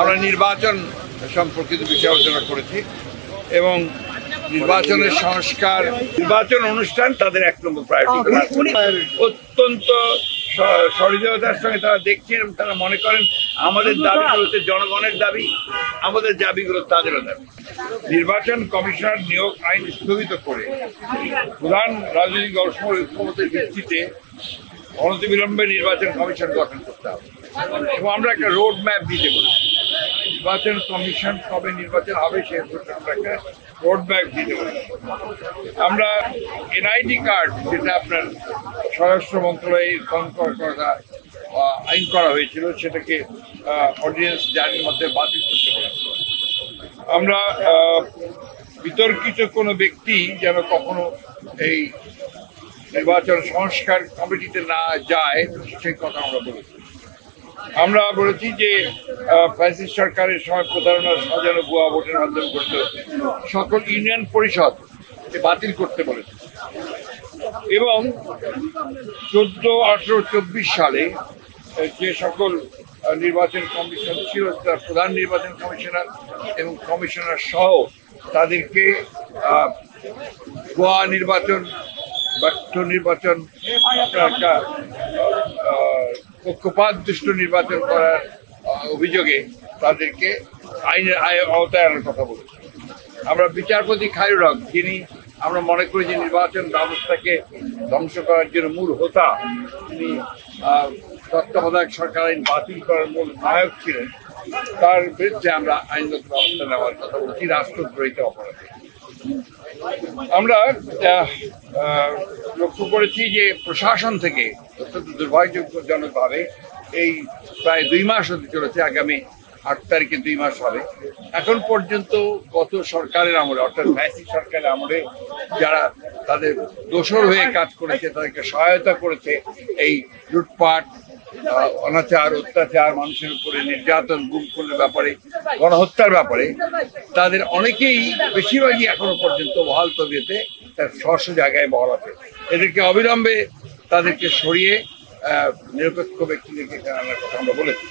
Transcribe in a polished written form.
আমরা নির্বাচন সম্পর্কিত বিষয় আলোচনা করেছি এবং নির্বাচনের সংস্কার, নির্বাচন অনুষ্ঠান তাদের 1 নম্বর প্রায়োরিটি। অত্যন্ত সহৃদয়তার সঙ্গে তারা দেখছেন, তারা মনে করেন আমাদের দাবিগুলো হচ্ছে জনগণের দাবি, আমাদের দাবিগুলো তাদেরও দাবি। নির্বাচন কমিশনার নিয়োগ আইন স্থগিত করে প্রধান রাজনৈতিক দলসমূহ ঐক্যমতের ভিত্তিতে অনতিবিলম্বে নির্বাচন কমিশন গঠন করতে হবে এবং আমরা একটা রোড ম্যাপ দিতে বলেছি। নির্বাচন কমিশন কবে নির্বাচন হবে সে আমরা একটা রোড ম্যাপ দিতে বলেছি। আমরা এনআইডি কার্ড, যেটা আপনার স্বরাষ্ট্র মন্ত্রণালয়ে আইন করা হয়েছিল, সেটাকে অর্ডিন্যান্স জারির মধ্যে বাতিল করতে বলেছি। আমরা বিতর্কিত কোনো ব্যক্তি যেন কখনো এই নির্বাচন সংস্কার কমিটিতে না যায় সেই কথা আমরা বলেছি। আমরা বলেছি যে ফ্যাসিস্ট সরকারের সময় প্রতারণার সাজানো ভুয়া ভোটের মাধ্যমে করতে সকল ইউনিয়ন পরিষদ বাতিল করতে বলেছি এবং 14, 18, 24 সালে যে সকল নির্বাচন কমিশন ছিল, তার প্রধান নির্বাচন কমিশনার এবং কমিশনার সহ তাদেরকে ভুয়া নির্বাচন, ব্যর্থ নির্বাচন, একটা পক্ষপাতদুষ্ট নির্বাচন করার অভিযোগে তাদেরকে আইনের আওতায় আনার কথা বলেছি। আমরা বিচারপতি খায়রুল হক, যিনি আমরা মনে করি যে নির্বাচন ব্যবস্থাকে ধ্বংস করার জন্য মূল হোতা, তিনি তত্ত্বাবধায়ক সরকার আইন বাতিল করার মূল নায়ক ছিলেন, তার বিরুদ্ধে আমরা আইনগত ব্যবস্থা নেওয়ার কথা বলছি রাষ্ট্রদ্রোহিত অপরাধে। আমরা লক্ষ্য করেছি যে প্রশাসন থেকে অত্যন্ত দুর্ভাগ্যজনকভাবে এই প্রায় 2 মাস হতে চলেছে, আগামী 8 তারিখে 2 মাস হবে, এখন পর্যন্ত গত সরকারের আমলে অর্থাৎ ফ্যাসিস্ট সরকারের আমলে যারা তাদের দোসর হয়ে কাজ করেছে, তাদেরকে সহায়তা করেছে এই লুটপাট, অনাচার, অত্যাচার, মানুষের উপরে নির্যাতন, গুম খুনের ব্যাপারে, গণহত্যার ব্যাপারে, তাদের অনেকেই, বেশিরভাগই এখনো পর্যন্ত বহাল তবিয়তে তার স্ব জায়গায় বহাল আছে। এদেরকে অবিলম্বে তাদেরকে সরিয়ে নিরপেক্ষ ব্যক্তিদেরকে আনার কথা আমরা বলেছি।